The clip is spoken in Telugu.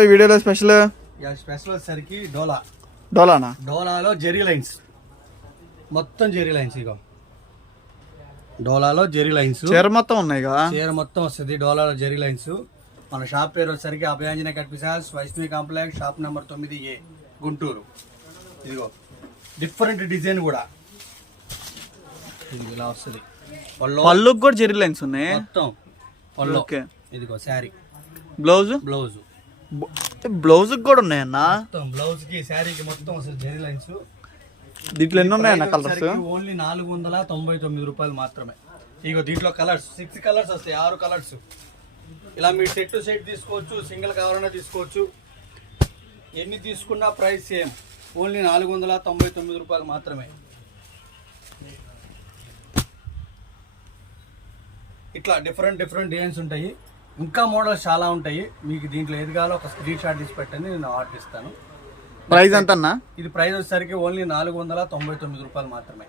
ఈ వీడియోలో స్పెషల్ స్పెషల్ వచ్చేసరికి డోలానా? డోలాలో జెరీ లైన్స్, మొత్తం జెరీ లైన్స్. ఇగో డోలాలో జెరీ లైన్స్ చీర మొత్తం ఉన్నాయి కదా, చీర మొత్తం వస్తుంది డోలాలో జెరీ లైన్స్. మన షాప్ పేరు వచ్చేసరికి Abhayanjaneya cut pieces, Vaishnavi complex, shop number 9A, Guntur. ఇదిగో డిఫరెంట్ డిజైన్ కూడా ఇది ఇలా వస్తుంది. పళ్ళుకి కూడా జెరీ లైన్స్ ఉన్నాయి మొత్తం పళ్ళు. ఓకే. ఇదిగో శారీ, బ్లౌజ్ కూడా ఉన్నాయన్న. మొత్తం బ్లౌజ్ కి శారీకి మొత్తం అసలు జెరీ లైన్స్. దీంట్లో ఎన్ని ఉన్నాయన్న కలర్స్? ఓన్లీ 499 రూపాయలు మాత్రమే. ఇగో దీంట్లో కలర్స్ 6 కలర్స్ వస్తాయి, 6 కలర్స్. ఇలా మీరు సెట్ తీసుకోవచ్చు, సింగిల్ కావాలన్నా తీసుకోవచ్చు. ఎన్ని తీసుకున్నా ప్రైస్ సేమ్, ఓన్లీ 499 రూపాయలు మాత్రమే. ఇట్లా డిఫరెంట్ డిజైన్స్ ఉంటాయి, ఇంకా మోడల్స్ చాలా ఉంటాయి. మీకు దీంట్లో ఏది కావాలో ఒక స్క్రీన్ షాట్ తీసి పెట్టండి, నేను ఆర్డర్ ఇస్తాను. ప్రైస్ ఎంత అన్న? ఇది ప్రైస్ వచ్చేసరికి ఓన్లీ 499 రూపాయలు మాత్రమే.